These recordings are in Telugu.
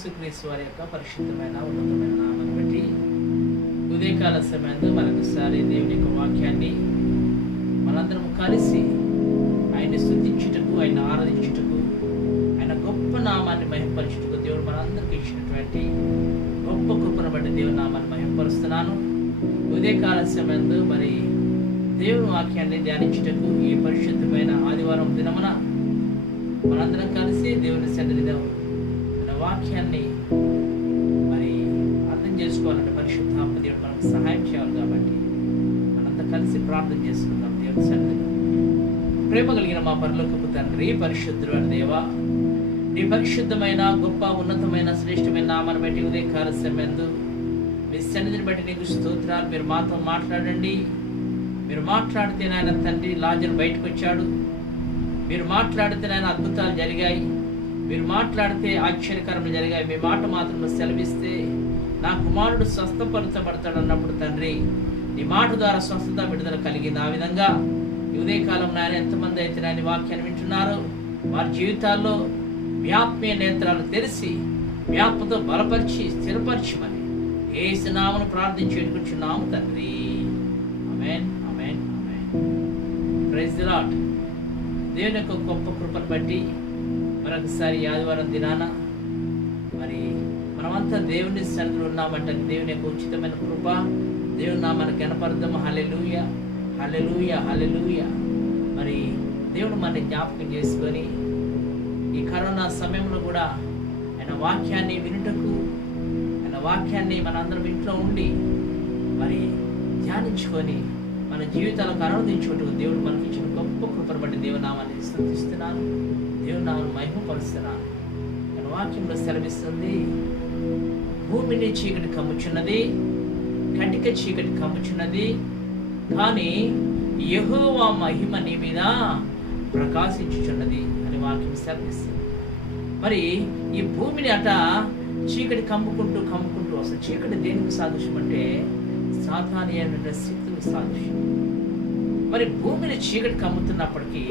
యేసుక్రీస్తు వారి యొక్క పరిశుద్ధమైన ఉన్నతమైన నామాన్ని బట్టి ఉదయకాల సమయంలో మరొకసారి దేవుని యొక్క వాక్యాన్ని మనందరం కలిసి ఆయన్ని స్తుతించుటకు, ఆయన ఆరాధించుటకు, ఆయన గొప్ప నామాన్ని మహిమపరచుటకు దేవుడు మనందరికీ ఇచ్చినటువంటి గొప్ప కృపను బట్టి దేవుని నామాన్ని మహిమపరుస్తున్నాను. ఉదయకాల సమయంలో మరి దేవుని వాక్యాన్ని ధ్యానించుటకు ఈ పరిశుద్ధమైన ఆదివారం దినమున మనందరం కలిసి దేవుని సన్నిధిలో మన వాక్యాన్ని మరి అర్థం చేసుకోవాలంటే పరిశుద్ధాత్మ దేవుడు మనకు సహాయం చేయాలి. కాబట్టి మనంతా కలిసి ప్రార్థన చేసుకుందాం. దేవుని సన్నిధిలో ప్రేమ కలిగిన మా పరలోకపు తండ్రి, పరిశుద్ధుడు అని దేవా, నీ పరిశుద్ధమైన గొప్ప ఉన్నతమైన శ్రేష్టమైన నామాన్ని బట్టి ఉదయకాల సమయంలో మీ సన్నిధిని బట్టి నీకు స్తోత్రాలు. మీరు మాతో మాట్లాడండి. మీరు మాట్లాడితే నాయన తండ్రి లాజరు బయటకు వచ్చాడు. మీరు మాట్లాడితే నాయన అద్భుతాలు జరిగాయి. మీరు మాట్లాడితే ఆశ్చర్యకరములు జరిగాయి. మీ మాట మాత్రం సెలవిస్తే నా కుమారుడు స్వస్థపరచబడతాడు అన్నప్పుడు తండ్రి నీ మాట ద్వారా స్వస్థత విడుదల కలిగింది. ఆ విధంగా ఈ ఉదయకాలం నాయన ఎంతమంది అయితే నాయన వాక్యాన్ని వింటున్నారో వారి జీవితాల్లో మీ ఆత్మీయ నేత్రాలు తెరిచి మీ ఆత్మతో బలపరిచి స్థిరపరచమని యేసు నామమున ప్రార్థించి వేడుకుంటున్నాము తండ్రి. Amen, amen, amen. Praise the Lord. దేవుని యొక్క గొప్ప కృపను బట్టి మరొకసారి ఆదివారం దినాన మరి మనమంతా దేవుని సన్నిధిలో ఉన్నామంటే దేవుని యొక్క ఉచితమైన కృప దేవుని నామాన్ని గణపరుద్దాము. హల్లెలూయా, హల్లెలూయా, హల్లెలూయా. మరి దేవుడు మనని జ్ఞాపకం చేసుకొని ఈ కరోనా సమయంలో కూడా ఆయన వాక్యాన్ని వినుటకు, ఆయన వాక్యాన్ని మనందరం ఇంట్లో ఉండి మరి ధ్యానించుకొని మన జీవితాలకు అనువదించుకుంటూ దేవుడు మనకి ఇచ్చిన గొప్ప కృపను బట్టి దేవుని నామాన్ని స్తుతిస్తున్నాను, దేవుని నామాన్ని మహిమపరుస్తున్నాను. ఆయన వాక్యంలో సెలవిస్తుంది, భూమిని చీకటి కమ్ముచున్నది, కటిక చీకటి కమ్ముచున్నది, కానీ యెహోవా మహిమ నీ మీద ప్రకాశించుచున్నది అని వాక్యం సెలవిస్తుంది. మరి ఈ భూమిని అట చీకటి కమ్ముకుంటూ అసలు చీకటి దేనికి సాదృశ్యం అంటే సాతాను అయిన శక్తులకు సాదృశ్యం. మరి భూమిని చీకటి కమ్ముతున్నప్పటికీ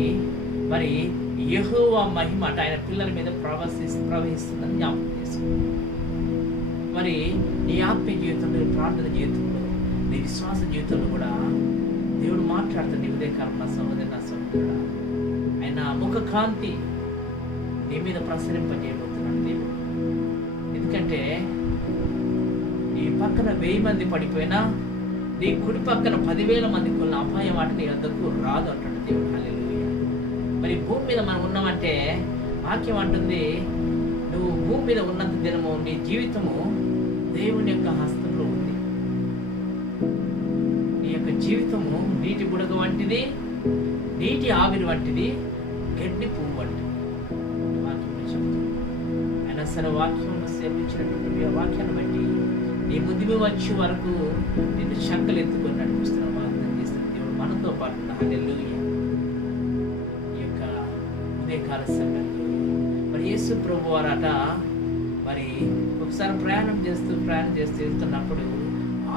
మరి యెహోవా మహిమ అట ఆయన పిల్లల మీద ప్రవహిస్తుందని జ్ఞాపకం చేసుకుంది. మరి నీ ఆత్మీయ జీవితంలో, నీ ప్రార్థన జీవితంలో, నీ విశ్వాస జీవితంలో కూడా దేవుడు మాట్లాడుతుంది. ఉదయకాలం నా సహోదరుడా, ఆయన ముఖ కాంతి నీ మీద ప్రసరింపజేయబోతున్నాడు దేవుడు. ఎందుకంటే నీ పక్కన 1000 మంది పడిపోయినా నీ కుడి పక్కన 10,000 మంది కొన్న అపాయం వాటి నీ వద్దకు రాదు అంటాడు దేవుడు. హల్లెలూయా. మరి భూమి మీద మనం ఉన్నామంటే వాక్యం అంటుంది, నువ్వు భూమి మీద ఉన్నంత దినము నీ జీవితము దేవుని యొక్క హస్తంలో ఉంది. నీ యొక్క జీవితము నీటి బుడగ వంటిది, నీటి ఆవిరి వంటిది, గడ్డి పువ్వు వంటిది. వాక్యం చెప్తుంది. అయినా సరే వాక్యంలో సేవించినటువంటి వాక్యాన్ని బట్టి నీ ముదిమి వచ్చే వరకు నిన్ను శంకలు ఎత్తుకొని నడిపిస్తున్న వాగ్దానం చేస్తున్న దేవుడు మనతో పాటు. హల్లెలూయా. ఈ యొక్క ఉదయకాల సమయంలో మరి యేసు ప్రభు వారట మరి ఒకసారి ప్రయాణం చేస్తూ వెళ్తున్నప్పుడు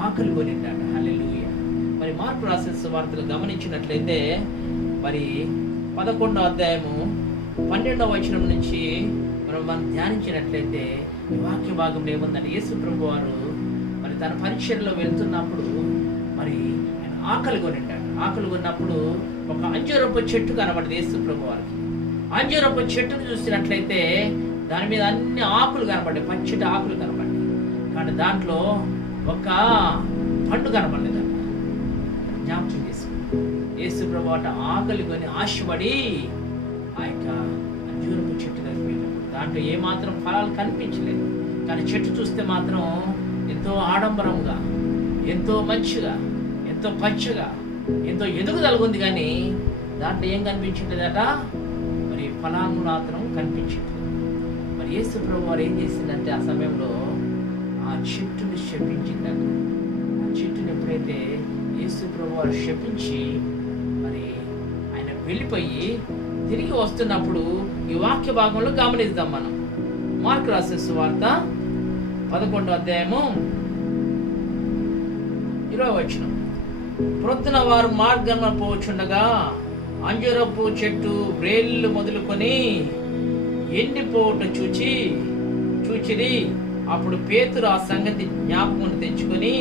ఆకలి కొనిండట. హల్లెలూయా. మరి మార్కు రాసిన సువార్తలు గమనించినట్లయితే మరి 11వ అధ్యాయము 12వ వచనం నుంచి మనం ధ్యానించినట్లయితే ఈ వాక్య భాగంలో ఏముందంటే యేసు ప్రభు వారు మరి తన పరీక్షల్లో వెళ్తున్నప్పుడు మరి ఆయన ఆకలి కొనింటాడు. ఆకలి కొన్నప్పుడు ఒక అంజూరపు చెట్టు కనబడింది యేసు ప్రభు వారికి. అంజూరపు చెట్టును చూసినట్లయితే దాని మీద అన్ని ఆకులు కనబడ్డాయి, పచ్చటి ఆకులు కనబడ్డాయి. కానీ దాంట్లో ఒక పండు కనబడలేదు. జ్ఞాపకం చేసుకుంది యేసు ప్రభు అట ఆకలి కొని ఆశపడి ఆ యొక్క అంజూరపు చెట్టు దగ్గరికి దాంట్లో ఏమాత్రం ఫలాలు కనిపించలేదు. కానీ చెట్టు చూస్తే మాత్రం ఎంతో ఆడంబరంగా, ఎంతో మంచిగా, ఎంతో పచ్చగా, ఎంతో ఎదుగుదల ఉంది. కానీ దాంట్లో ఏం కనిపించలేదట, మరి ఫలాలు మాత్రం కనిపించలేదు. మరి యేసు ప్రభు వారు ఏం చేసిందంటే ఆ సమయంలో ఆ చెట్టుని శపించిందట. ఆ చెట్టుని ఎప్పుడైతే యేసు ప్రభు వారు శపించి మరి ఆయన వెళ్ళిపోయి తిరిగి వస్తున్నప్పుడు ఈ వాక్య భాగంలో గమనిద్దాం మనం. మార్కు రాసిన సువార్త 11వ అధ్యాయము 20వ వచనం. ప్రొద్దున వారు మార్గంలో పోచుండగా అంజూరపు చెట్టు వ్రేళ్ళు మొదలుకొని ఎండిపోవటం చూచి చూచిరి. అప్పుడు పేతురు ఆ సంగతి జ్ఞాపకం తెచ్చుకొని,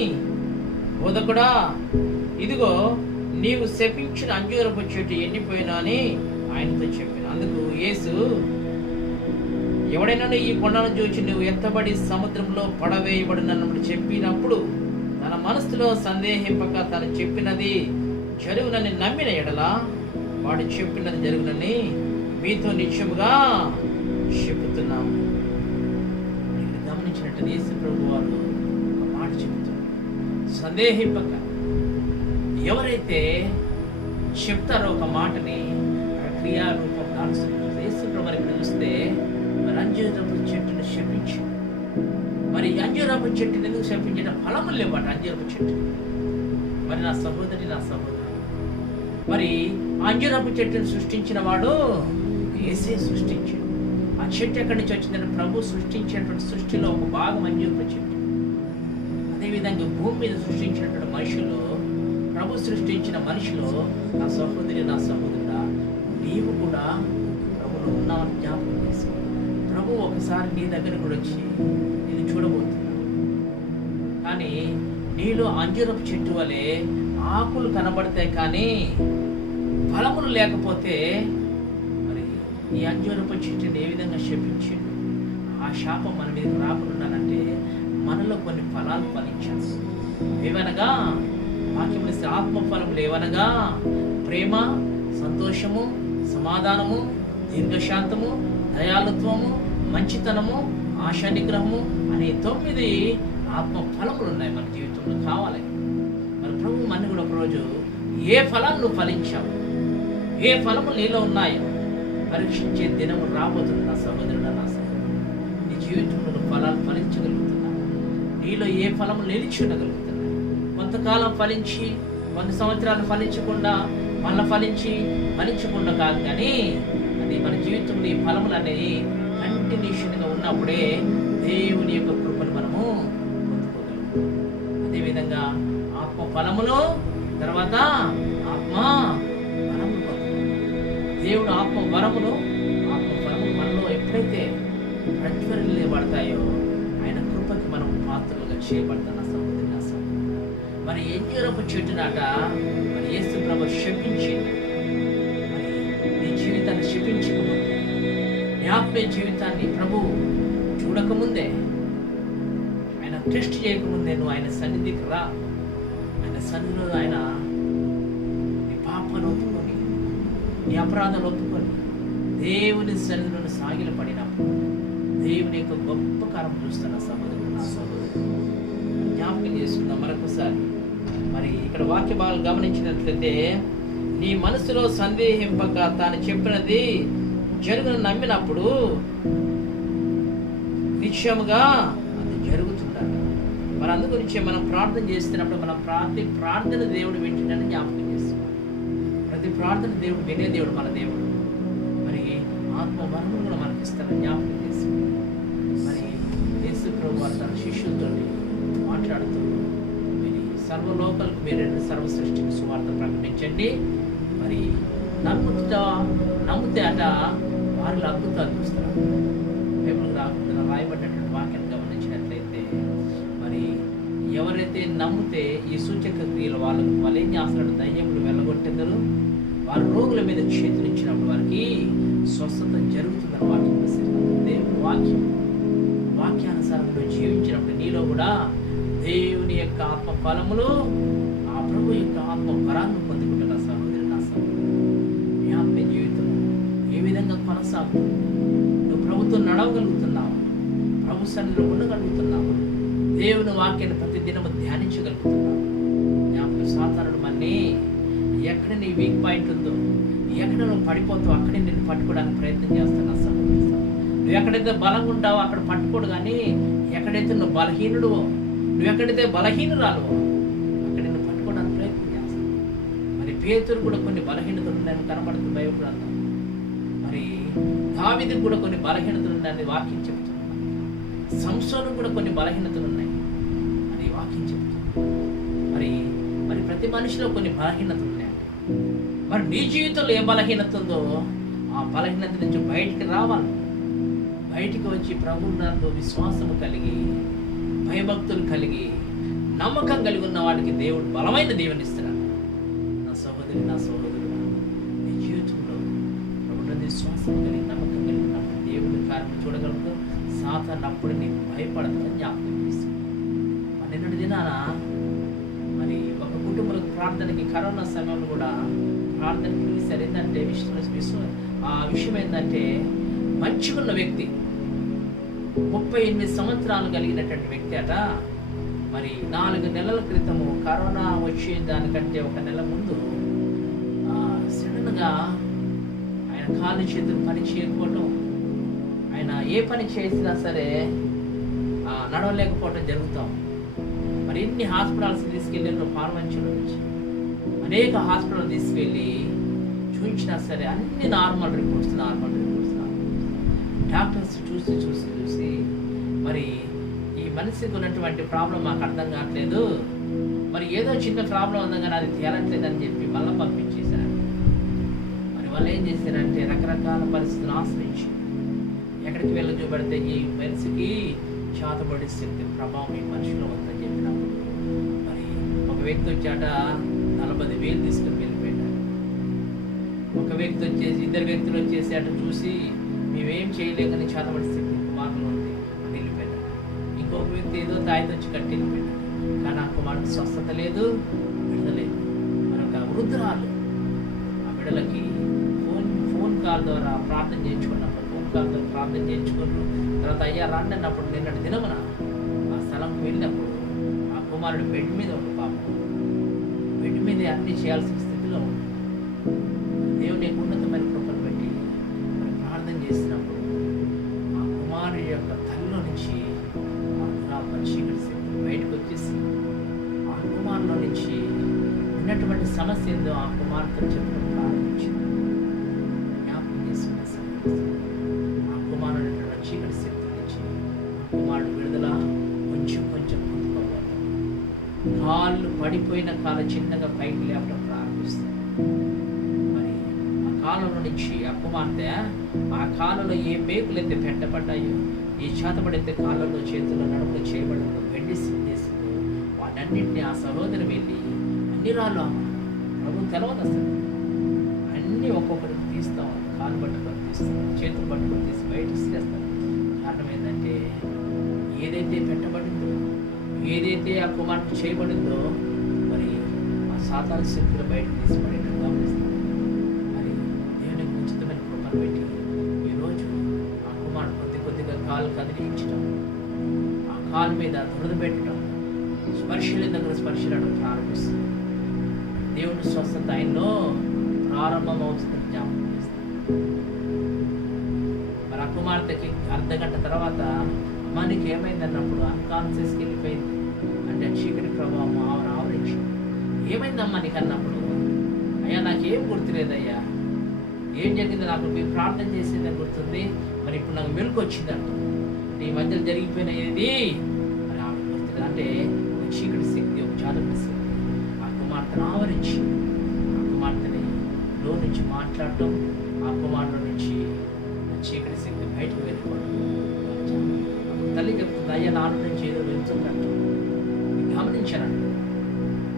బోధకుడా, ఇదిగో నీవు శపించిన అంజూరపు చెట్టు ఎండిపోయినా అని ఆయనతో చెప్పాను. అందుకు యేసు, ఎవడైనా ఈ కొండను చూచి నువ్వు ఎత్తబడి సముద్రంలో పడవేయబడినప్పుడు చెప్పినప్పుడు తన మనసులో సందేహింపక తను చెప్పినది జరుగునని నమ్మిన ఎడలా వాడు చెప్పినది జరుగునని మీతో నిత్యముగా చెబుతున్నాము. గమనించినట్టు యేసు ప్రభు వారు ఒక మాట చెబుతారు, సందేహింపక. ఎవరైతే చెప్తారో ఒక మాటని క్రియారూపం దాల్చుకుంటారు. యేసు ప్రభు ఇక్కడ చూస్తే మరి అంజూరపు చెట్టును శపించి, మరి అంజూరపు చెట్టుని ఎందుకు శపించిన? ఫలములు లేవట అంజూరపు చెట్టు. మరి నా సహోదరి, నా సహోదరు, మరి అంజూరపు చెట్టును సృష్టించిన వాడు యేసే సృష్టించాడు. ఆ చెట్టు ఎక్కడి నుంచి వచ్చిందని ప్రభు సృష్టించినటువంటి సృష్టిలో ఒక భాగం అంజూరపు చెట్టు. అదేవిధంగా భూమి మీద సృష్టించినటువంటి మనుషులు, ప్రభు సృష్టించిన మనిషిలో నా సహోదరి, నా సహోదరుడా, నీవు కూడా ప్రభులో ఉన్నావని జ్ఞాపకం చేసుకో. ప్రభు ఒకసారి నీ దగ్గర కూడా వచ్చి నేను చూడబోతున్నా. కానీ నీలో అంజూరపు చెట్టు వలె ఆకులు కనబడతాయి కానీ ఫలములు లేకపోతే మరి ఈ అంజూరపు చెట్టుని ఏ విధంగా శపించాడు? ఆ శాపం మన మీద రాకుండానంటే మనలో కొన్ని ఫలాలు ఫలించాలి. ఏవనగా వాక్యం ఆత్మఫలములు ఏవనగా ప్రేమ, సంతోషము, సమాధానము, దీర్ఘశాంతము, దయాళుత్వము, మంచితనము, ఆశా నిగ్రహము అనే 9 ఆత్మ ఫలములు ఉన్నాయి మన జీవితంలో. కావాలి మరి ప్రభు మన కూడా ఒకరోజు ఏ ఫలాలు నువ్వు ఫలించావు, ఏ ఫలములు నీలో ఉన్నాయో పరీక్షించే దినము రాబోతుంది. నా సహోదరుడు, నా సహోదరుడు, నీ జీవితంలో ఫలాలు ఫలించగలుగుతున్నావు. నీలో ఏ ఫలము నిలిచి ఉండగలుగుతున్నాయి? కొంతకాలం ఫలించి 100 సంవత్సరాలు ఫలించకుండా మళ్ళీ ఫలించకుండా కాదు, కానీ అది మన జీవితంలో ఈ ఫలములు అనేవి కంటిన్యూషన్గా ఉన్నప్పుడే దేవుని యొక్క కృపను మనము పొందుకోగలుగుతాం. అదేవిధంగా ఆత్మ ఫలములు, తర్వాత ఆత్మ వరములు పొందుతాం. దేవుడు ఆత్మ వరములు మనలో ఎప్పుడైతే ప్రజ్వలించబడతాయో ఆయన కృపకి మనం పాత్రలుగా చేయబడతాం. సహోదరి, నా సహోదరుడు, మరి అంజూరపు చెట్టునాట మరి యేసు ప్రభు శపించింది. మరి నీ జీవితాన్ని శపించకముందే, నీ ఆత్మీయ జీవితాన్ని ప్రభు చూడకముందే, ఆయన టెస్ట్ చేయకముందే నువ్వు ఆయన సన్నిధికి రా. ఆయన సన్నిధిలో ఆయన నీ పాపాలు ఒప్పుకొని, నీ అపరాధాలు ఒప్పుకొని దేవుని సన్నిధిలో సాగిల పడినప్పుడు దేవుని యొక్క గొప్ప కారం చూస్తున్న సహోదరుడు, నా సహోదరుడు, జ్ఞాపకం చేసుకుందాం మరొకసారి. మరి ఇక్కడ వాక్య భాగాలు గమనించినట్లయితే, నీ మనసులో సందేహింపక తాను చెప్పినది జరుగును నమ్మినప్పుడు నిశ్చయముగా అది జరుగుతుందట. మరి అందు గురించి మనం ప్రార్థన చేస్తున్నప్పుడు మన ప్రతి ప్రార్థన దేవుడు వింటున్నాడని జ్ఞాపకం చేస్తున్నాం. ప్రతి ప్రార్థన దేవుడు వినే దేవుడు మన దేవుడు. మరి ఆత్మ వరములు కూడా మనకి ఇస్తారని జ్ఞాపకం చేస్తున్నాం. మరి యేసు ప్రభు తన శిష్యులతో మాట్లాడుతూ, సర్వలోకాలకు మీరు సర్వ సృష్టికి సువార్త ప్రకటించండి. మరి నమ్మితే అట వారిలో అద్భుతాలు చూస్తారు. బైబిల్ రాకుండా రాయబడినటువంటి వాక్యాన్ని గమనించినట్లయితే, మరి ఎవరైతే నమ్మితే ఈ సూచక క్రియలు వాళ్ళకు వాళ్ళేం చేస్తున్నాడు? దయ్యములు వెళ్ళగొట్టేందరు, వారు రోగుల మీద చేతులు ఇచ్చినప్పుడు వారికి స్వస్థత జరుగుతుందని వాక్యం ప్రసిద్ధం. దేవుని వాక్యానుసారంగా జీవించినప్పుడు నీలో కూడా దేవుని యొక్క ఆత్మ ఫలములు, ఆ ప్రభు యొక్క ఆత్మ వరాలను పొందుకుంటున్న సహోదరి, నా సహోదరు, మీ ఆత్మీయ జీవితం ఏ విధంగా కొనసాగుతుంది? నువ్వు ప్రభుత్వం నడవగలుగుతున్నావు, ప్రభు సన్నిధిలో ఉండగలుగుతున్నావు, దేవుని వాక్యాన్ని ప్రతి దినము ధ్యానించగలుగుతున్నావు. జ్ఞాపకం సాతానుడు మన్ని ఎక్కడ నీ వీక్ పాయింట్ ఉందో, ఎక్కడ నువ్వు పడిపోతావు అక్కడే నిన్ను పట్టుకోవడానికి ప్రయత్నం చేస్తున్నా సహోదరి. నువ్వు ఎక్కడైతే బలంగా ఉంటావో అక్కడ పట్టుకోడు, కానీ ఎక్కడైతే నువ్వు బలహీనుడు, నువ్వు ఎక్కడైతే బలహీనురాలు అక్కడ నిన్ను పట్టుకోవడానికి ప్రయత్నం చేస్తావు. మరి పేతురు కూడా కొన్ని బలహీనతలు ఉన్నాయని కనబడుతుంది బైబిల్ గ్రంథం. మరి దావీదుకు కూడా కొన్ని బలహీనతలు ఉన్నాయని వాక్యం చెప్తుంది. సంసోనుకు కూడా కొన్ని బలహీనతలు ఉన్నాయి అని వాక్యం చెప్తుంది. మరి ప్రతి మనిషిలో కొన్ని బలహీనతలు ఉన్నాయండి. మరి నీ జీవితంలో ఏ బలహీనత ఉందో ఆ బలహీనత నుంచి బయటికి రావాలి. బయటికి వచ్చి ప్రభు నందు విశ్వాసము కలిగి, భయభక్తులు కలిగి, నమ్మకం కలిగి ఉన్న వాడికి దేవుడు బలమైన దీవెనిస్తున్నాడు. నా సహోదరి, నా సహోదరుడు, నీ జీవితంలో ప్రభు నందు విశ్వాసం కలిగి, నమ్మకం కలిగి ఉన్నప్పుడు దేవుడి కార్యం చూడగలుగుతావు. సాతాను అప్పుడు నీకు భయపడతానని జ్ఞాపకం చేస్తుంది. నిన్నటి దినాన మరి ఒక కుటుంబాలకు ప్రార్థనకి కరోనా సమయంలో కూడా ప్రార్థనకి పిలిచారు. ఏంటంటే ఆ విషయం ఏంటంటే, మంచిగున్న వ్యక్తి 38 సంవత్సరాలు కలిగినటువంటి వ్యక్తి అట. మరి 4 నెలల క్రితము కరోనా వచ్చే దానికంటే 1 నెల ముందు సడన్గా ఆయన కాళ్ళు చేతులు పని చేయకపోవటం, ఆయన ఏ పని చేసినా సరే నడవలేకపోవటం జరుగుతాం. మరి ఎన్ని హాస్పిటల్స్ తీసుకెళ్ళిన పార్వంచుల నుంచి అనేక హాస్పిటల్ తీసుకెళ్ళి చూపించినా సరే అన్ని నార్మల్ రిపోర్ట్స్. డాక్టర్స్ చూసి మరి ఈ మనిషికి ఉన్నటువంటి ప్రాబ్లం మాకు అర్థం కావట్లేదు, మరి ఏదో చిన్న ప్రాబ్లం ఉందా కానీ అది తేలట్లేదు అని చెప్పి మళ్ళీ పంపించేశారు. మరి వాళ్ళు ఏం చేశారంటే రకరకాల పరిస్థితులను ఆశ్రయించి ఎక్కడికి వెళ్ళి చూపెడితే ఈ మనిషికి చేతబడి శక్తి ప్రభావం ఈ మనిషిలో ఉందని చెప్పినప్పుడు మరి ఒక వ్యక్తి వచ్చాట 40,000 తీసుకుని వెళ్ళిపోయాడు. ఒక వ్యక్తి వచ్చేసి 2 వ్యక్తులు వచ్చేసి అటు చూసి మేమేం చేయలేకని చేతబడి శక్తి కుమారులు ఉంది అని వెళ్ళిపోయాడు. ఇంకొక వ్యక్తి ఏదో తాయితో వచ్చి కట్టి వెళ్ళిపోయాడు. కానీ ఆ కుమారుడికి స్వస్థత లేదు, విడదలేదు. మరొక వృద్ధురాలు ఆ బిడ్డలకి ఫోన్ కాల్ ద్వారా ప్రార్థన చేయించుకున్నప్పుడు ప్రార్థన చేయించుకున్నారు. తర్వాత అయ్యా రాండి అన్నప్పుడు నిన్నటి దినమున ఆ స్థలంకి వెళ్ళినప్పుడు ఆ కుమారుడు బెడ్ మీద ఉండు. పాపం బెడ్ మీదే అన్ని చేయాల్సిన స్థితిలో ఉంది. దేవుని ఉన్నతమైన కృపను పెట్టి ప్రార్థన చేసినప్పుడు ఆ కుమారుడి యొక్క తల్లిలో నుంచి ఆ చీకటి శక్తి బయటకు వచ్చేసి ఆ కుమారులో నుంచి ఉన్నటువంటి సమస్య ఏందో ఆ కుమార్తె చెప్పడం ప్రారంభించింది. జ్ఞాపకం చేసుకున్న చీకటి శక్తి నుంచి కుమారుడు విడుదల కొంచెం పొందుకోవాలి. కాళ్ళు పడిపోయిన కాళ్ళు చిన్నగా పైకి లేపడం ప్రారంభిస్తుంది. మరి ఆ కాళ్ళలో నుంచి ఆ కుమార్తె ఆ కాళ్ళలో ఏ మేకులైతే పెట్టబడ్డాయో, ఈ చేతబడైతే కాళ్ళలో చేతుల్లో నడుములు చేయబడిందో, వెండి సిద్ధేసిందో వాటన్నింటినీ ఆ సహోదరి వెళ్ళి అన్ని రాళ్ళు ప్రభు తెలవదు అసలు అన్నీ ఒక్కొక్కరికి తీస్తాం. కాళ్ళు పట్టుకొని తీస్తాం, చేతులు పట్టుకొని తీసి బయట ఇస్తాం. కారణం ఏంటంటే ఏదైతే పెట్టబడిందో, ఏదైతే ఆ కుమార్తె చేయబడిందో మరి ఆ సాతాను శక్తులు బయటకు తీసిపడేటట్టు గమనిస్తాం. మరి దేవుని ఉచితమైన కృపను పెట్టి ఈరోజు ఆ కుమారుడు కొద్దిగా కాలు కదిలించడం, ఆ కాలు మీద దురద పెట్టడం, స్పర్శల దగ్గర స్పర్శలడం ప్రారంభిస్తుంది. దేవుని స్వస్థత ఆయనలో ప్రారంభం అవుతుందని జ్ఞాపకం చేస్తాం. మరి ఆ కుమార్తెకి అర్ధగంట తర్వాత అమ్మానికి ఏమైంది అన్నప్పుడు అన్కాన్షియస్కి వెళ్ళిపోయింది. అంటే చీకటి ప్రభావం ఆవరించి ఏమైందమ్మా నీకు అన్నప్పుడు, అయ్యా నాకేం గుర్తులేదయ్యా, ఏం జరిగింది నాకు మీరు ప్రార్థన చేసిందని గుర్తుంది, మరి ఇప్పుడు నాకు మెలకు వచ్చిందంట. ఈ మధ్యలో జరిగిపోయిన ఏది అని ఆవిడ గుర్తుంది. అంటే ఒక చీకటి శక్తి, ఒక జాతక శక్తి ఆ కుమార్తెను ఆవరించి ఆ కుమార్తెని లో నుంచి మాట్లాడటం, ఆ కుమారుడు నుంచి చీకటి శక్తి బయటకు వెళ్ళిపోవడం. తల్లి చెప్తుంది, అయ్యా నాన్న నుంచి ఏదో వెళ్తున్నట్టు గమనించానంట.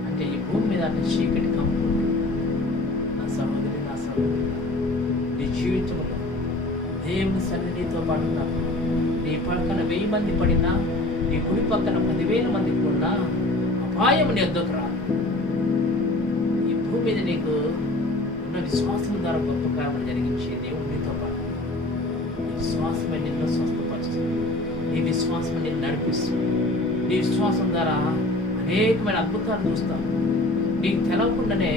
అంటే ఈ భూమి మీద అంటే చీకటి కమ్ముకుంటుంది. నా సహోదరి, నా సహోదరు, నీ జీవితంలో దేవుని సన్నిధితో పాటు ఉన్నప్పుడు నీ పక్కన 1000 మంది పడినా, నీ కుడి పక్కన 10,000 మంది ఉన్నా అపాయం నీ వద్దకు రాదు. ఈ భూమి మీద నీకు ఉన్న విశ్వాసం ద్వారా గొప్ప కార్యములు జరిగించే దేవుడు నీతో పాటు. నీ విశ్వాసమే నిన్ను స్వస్థపరుస్తుంది, నీ విశ్వాసం నిన్ను నడిపిస్తుంది. నీ విశ్వాసం ద్వారా అనేకమైన అద్భుతాలు చూస్తాం. నీకు తెలవకుండానే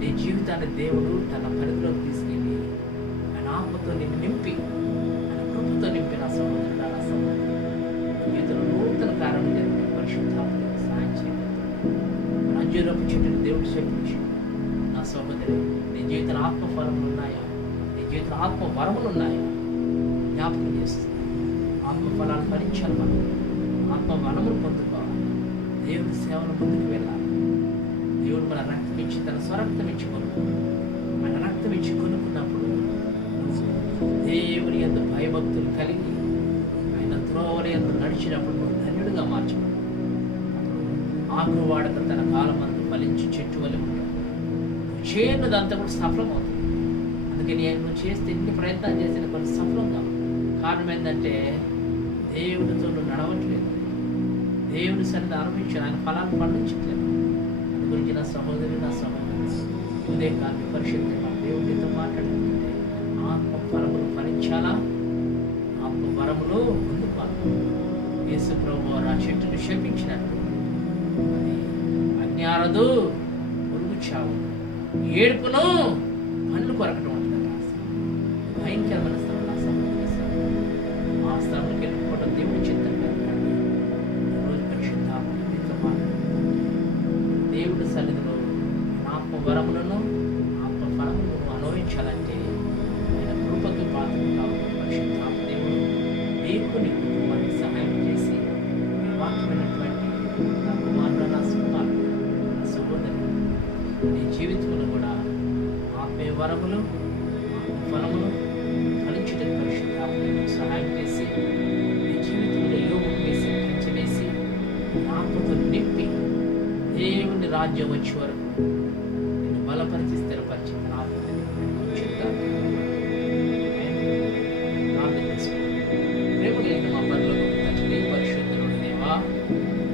నీ జీవితాన్ని దేవుడు తన పరిధిలోకి తీసుకెళ్ళి ఆయన ఆత్మతో నిన్ను నింపి, ఆయన కృపతో నింపిన సహోదరుడు, నా సహోదరుడు జీవితంలో నూతన కార్యం జరిగిన పరిశుద్ధాత్మ సహాయం చేయగలుగుతాడు. అంజూరపు చెట్టుని దేవుడు చెప్పించి, నా సహోదరి నీ జీవితంలో ఆత్మఫలములు ఉన్నాయా, నీ జీవితంలో ఆత్మ వరములు ఉన్నాయా జ్ఞాపకం చేస్తుంది. ఆత్మఫలాలు ఫలించాలి. మనం ఆత్మ వరములు పొందుకోవాలి. దేవుని సేవలు ముందుకు వెళ్ళాలి. దేవుడు మన రక్తం ఇచ్చి, తన స్వరక్తం ఇచ్చి మన రక్తం ఇచ్చి కొనుక్కున్నప్పుడు దేవుని యందు భయభక్తులు కలిగి త్రోవలందు నడిచినప్పుడు నువ్వు ధన్యుడిగా మార్చబడు. ఆకు వాడక తన కాలమందు ఫలించి చెట్టు వల్ల ఉంటావు. నువ్వు చేయనుదంతా కూడా సఫలమవుతుంది. అందుకని నువ్వు చేస్తే ఎన్ని ప్రయత్నాలు చేసిన కొన్ని సఫలం కావు. కారణం ఏంటంటే దేవుడితో నువ్వు నడవట్లేదు, దేవుని సన్నిధి ఆరంభించాను, ఆయన ఫలాన్ని పండించట్లేదు. అందు గురించి నా సహోదరి, నా సహోదరు, ఉదయం కాలం పరిశుద్ధంగా దేవుడితో మాట్లాడుతుంటే ఆత్మ ఫలములు ఫలించాలా, ఆత్మ వరములు పొందుకోవాలి. యేసు ప్రభువు ఆ చెట్టును శపించినట్టు అది అగ్ని ఆరదు, పొరుగు చావు, ఏడుపును పండ్లు కొరకటం ఉంటుంది. భయంకరమైన స్థలం నా సహోదరి. ఆ స్థలంలోకి వెళ్ళిపోవడం దేవుడి చిత్తం కనుకండి. ఈరోజు పరిశుద్ధాత్మతో మాట్లాడుతుంటే దేవుడి సన్నిధిలో ఆత్మ వరములను, ఆత్మ ఫలములను అనుభవించాలంటే ఆయన కృపకు పాత్రలు కావాలి. పరిశుద్ధాత్మ దేవుడు నీకు నీ కుటుంబానికి సహాయం చేసి ఈ వాక్యమైనటువంటి నా కుమారుడు, నా సుకుమారుడు, నా సహోదరుడు నీ జీవితంలో కూడా ఆత్మీయ వరములు, ఆత్మ ఫలములు ఫలించడానికి పరిశుద్ధాత్మ నీకు సహాయం చేసి నీ జీవితంలో యోగం వేసి పెంచవేసి ఆత్మతో నింపి దేవుని రాజ్యం వచ్చే వరకు నిన్ను బలపరిచి స్థిరపరిచి ప్రార్థన చేసుకోండి. ప్రేమ కలిగిన మా పరలోకపు తండ్రి, పరిశుద్ధుడైన దేవా,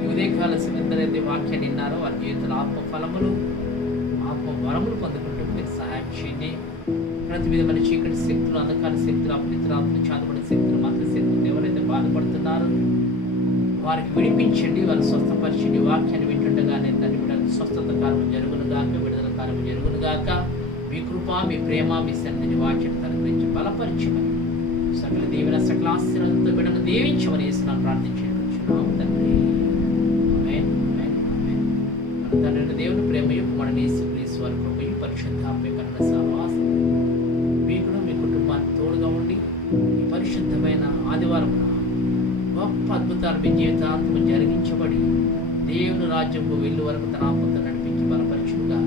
ఈ ఉదయకాల ఎందరైతే వాక్యాన్ని విన్నారో వారి జీవితంలో ఆత్మ ఫలములు, ఆత్మ వరములు పొందుకుంటూ మీరు సహాయం చేయండి. ప్రతి విధమైన చీకటి శక్తులు, అంధకార శక్తులు, అపవిత్రాత్మలు, చాతపడే శక్తులు, మంత్ర శక్తులు ఎవరైతే బాధపడుతున్నారో వారికి విడిపించండి, వారిని స్వస్థపరచండి. వాక్యాన్ని వింటుండగానే దాన్ని కూడా స్వస్థత కాలం జరుగును గాక, విడుదల కాలం జరుగును గాక. మీ కృప, మీ ప్రేమ, మీ సన్నిధిని వాక్యం తన గురించి బలపరచమని, సకల దీవెన సకల ఆశీర్వాదంతో బిడ్డను దీవించమని యేసునామమున ప్రార్థించుచున్నాము తండ్రి. ఆమేన్, ఆమేన్, ఆమేన్. మన తండ్రి దేవుని ప్రేమయు మన యేసుక్రీస్తు వారి కృపయు పరిశుద్ధాత్మ కరుణ సహవాసం మీకును మీ కుటుంబానికి తోడుగా ఉండి ఈ పరిశుద్ధమైన ఆదివారమున గొప్ప అద్భుతాలు మీ జీవితాంతము జరిగించబడి దేవుని రాజ్యంకు వెళ్ళు వరకు తన ఆత్మతో నడిపించి బలపరచుగా